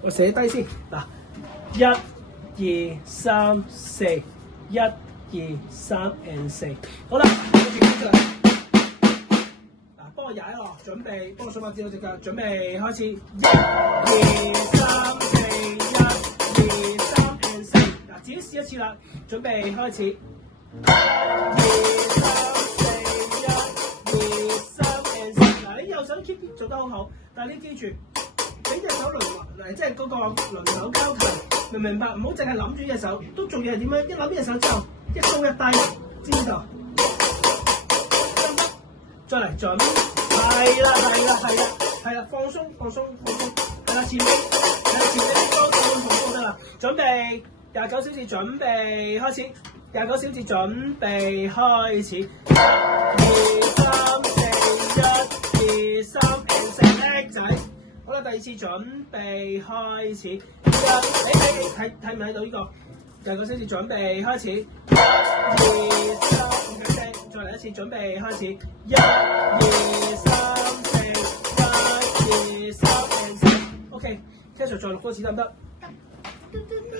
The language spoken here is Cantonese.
我寫低先嗱，1、2、3、4，1、2、3 and 4。好啦，跟住嗱，幫我踩落，準備，幫我數碼指到隻腳，準備開始，1、2、3、4，1、2、3 and 4。嗱，自己試一次啦，準備開始，1、2、3、4，1、2、3 and 4。嗱，你右手 keep 做得好好，但係你記住。俾隻手輪，即係嗰個輪流交替，明唔明白？唔好淨係諗住隻手，都仲要係點樣？一諗隻手之後，一高一低，知唔知道？再嚟準，係啦，放鬆，係啦，前面多好得啦。準備29小時，準備開始，29小時準備開始，1、2、3、4，1、2、3 and 4，叻仔！好啦，第二次準備開始，睇唔睇到呢個？29小時準備開始，1、2、3 4，再嚟一次準備開始，1、2、3 4，1、2、3 and 4。OK，繼續再錄多次得唔得？